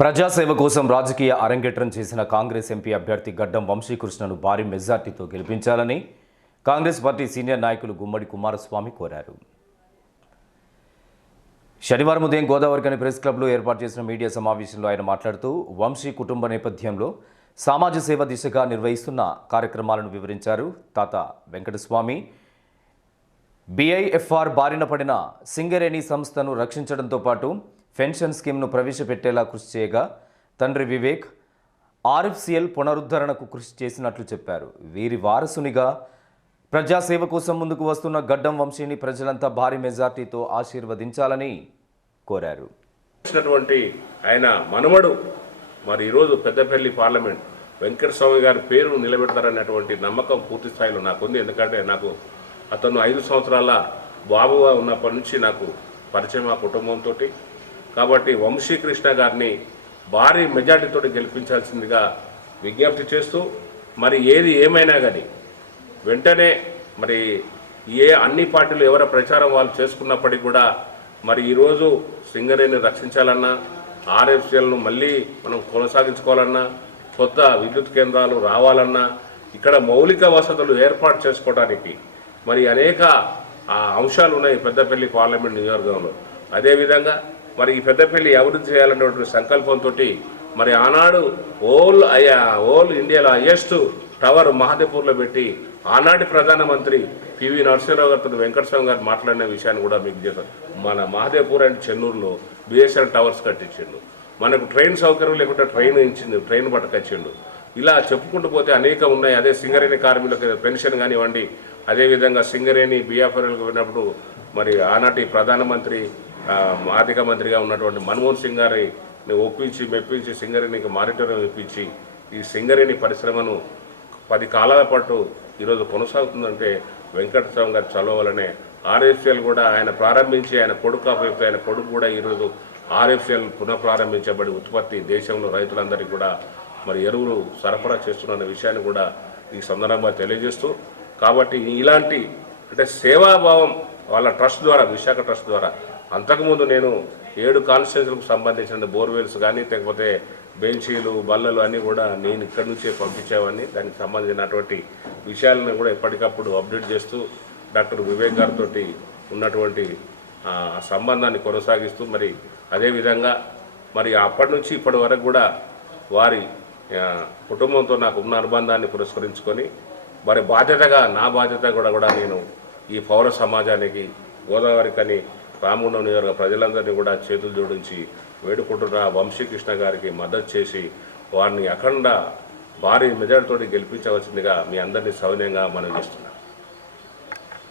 ప్రజాసేవ కోసం రాజకీయ అరంగేట్రం చేసిన కాంగ్రెస్ ఎంపీ అభ్యర్థి గడ్డం వంశీకృష్ణను భారీ మెజార్టీతో గెలిపించాలని కాంగ్రెస్ పార్టీ సీనియర్ నాయకులు గుమ్మడి కుమారస్వామి కోరారు. శనివారం ఉదయం గోదావరికని ప్రెస్ క్లబ్లో ఏర్పాటు చేసిన మీడియా సమావేశంలో ఆయన మాట్లాడుతూ వంశీ కుటుంబ నేపథ్యంలో సమాజ సేవ దిశగా నిర్వహిస్తున్న కార్యక్రమాలను వివరించారు తాత వెంకటస్వామి. బీఐఎఫ్ఆర్ బారిన పడిన సింగరేణి సంస్థను రక్షించడంతో పాటు పెన్షన్ స్కీమ్ను ప్రవేశపెట్టేలా కృషి చేయగా తండ్రి వివేక్ ఆర్ఎఫ్సిఎల్ పునరుద్ధరణకు కృషి చేసినట్లు చెప్పారు. వీరి వారసునిగా ప్రజాసేవ కోసం ముందుకు వస్తున్న గడ్డం వంశీని ప్రజలంతా భారీ మెజార్టీతో ఆశీర్వదించాలని కోరారు. ఆయన మనవడు మరి ఈరోజు పెద్దపల్లి పార్లమెంట్ వెంకటస్వామి గారి పేరు నిలబెడతారనేటువంటి నమ్మకం పూర్తి స్థాయిలో నాకుంది. ఎందుకంటే నాకు అతను ఐదు సంవత్సరాల బాబుగా ఉన్నప్పటి నుంచి నాకు పరిచయం ఆ కుటుంబంతో కాబట్టి వంశీకృష్ణ గారిని భారీ మెజార్టీతో గెలిపించాల్సిందిగా విజ్ఞప్తి చేస్తూ మరి ఏది ఏమైనా కానీ వెంటనే మరి ఏ అన్ని పార్టీలు ఎవరి ప్రచారం వాళ్ళు చేసుకున్నప్పటికీ కూడా మరి ఈరోజు సింగరేణిని రక్షించాలన్నా ఆర్ఎఫ్సిఎల్ను మళ్ళీ మనం కొనసాగించుకోవాలన్నా కొత్త విద్యుత్ కేంద్రాలు రావాలన్నా ఇక్కడ మౌలిక వసతులు ఏర్పాటు చేసుకోవడానికి మరి అనేక అంశాలు ఉన్నాయి పెద్దపల్లి పార్లమెంట్ నియోజకవర్గంలో. అదేవిధంగా మరి ఈ పెద్దపల్లి అభివృద్ధి చేయాలనేటువంటి సంకల్పంతో మరి ఆనాడు ఓల్ అయ్యా ఓల్ ఇండియాలో హయ్యెస్ట్ టవర్ మహాదేపూర్లో పెట్టి ఆనాటి ప్రధానమంత్రి పివి నరసింహరావు గారితో వెంకటస్వామి గారు మాట్లాడిన విషయాన్ని కూడా మీకు చేశారు మన మహాదేపూర్ అండ్ చెన్నూరులో బిఎస్ఎన్ టవర్స్ కట్టించిండు. మనకు ట్రైన్ సౌకర్యం లేకుండా ట్రైన్ ఇచ్చింది ట్రైన్ పట్టుకొచ్చిండు. ఇలా చెప్పుకుంటూ పోతే అనేక ఉన్నాయి. అదే సింగరేణి కార్మికులకు పెన్షన్ కానివ్వండి అదేవిధంగా సింగరేణి బిఎఫ్ఆర్ఎల్కి వెళ్ళినప్పుడు మరి ఆనాటి ప్రధానమంత్రి ఆర్థిక మంత్రిగా ఉన్నటువంటి మన్మోహన్ సింగ్ గారిని ఒప్పించి మెప్పించి సింగరేణికి మానిటరింగ్ ఇప్పించి ఈ సింగరేణి పరిశ్రమను పది కాలాల పాటు ఈరోజు కొనసాగుతుందంటే వెంకటస్వామి గారి చదవాలనే ఆర్ఎఫ్సిఎల్ కూడా ఆయన ప్రారంభించి ఆయన కొడుకు అప్పగిస్తే ఆయన కొడుకు కూడా ఈరోజు ఆర్ఎఫ్సిఎల్ పునఃప్రారంభించబడి ఉత్పత్తి దేశంలో రైతులందరికీ కూడా మరి ఎరువులు సరఫరా చేస్తున్న విషయాన్ని కూడా ఈ సందర్భంగా తెలియజేస్తూ కాబట్టి ఇలాంటి అంటే సేవాభావం వాళ్ళ ట్రస్ట్ ద్వారా విశాఖ ట్రస్ట్ ద్వారా అంతకుముందు నేను ఏడు కాన్స్టిట్యూన్సీలకు సంబంధించిన బోర్వెల్స్ కానీ లేకపోతే బెంచీలు బల్లలు అన్నీ కూడా నేను ఇక్కడి నుంచే పంపించేవాడిని. దానికి సంబంధించినటువంటి విషయాలను కూడా ఎప్పటికప్పుడు అప్డేట్ చేస్తూ డాక్టర్ వివేక్ గారితో ఉన్నటువంటి సంబంధాన్ని కొనసాగిస్తూ మరి అదేవిధంగా మరి అప్పటి నుంచి ఇప్పటి వరకు కూడా వారి కుటుంబంతో నాకు ఉన్న అనుబంధాన్ని పురస్కరించుకొని మరి బాధ్యతగా నా బాధ్యత కూడా కూడా నేను ఈ పౌర సమాజానికి గోదావరి కని రామగుండం నియోజక ప్రజలందరినీ కూడా చేతులు జోడించి వేడుకుంటున్న వంశీకృష్ణ గారికి మద్దతు చేసి వారిని అఖండ భారీ మెజార్టీతో గెలిపించవలసిందిగా మీ అందరినీ సౌన్యంగా మనం చేస్తున్నాను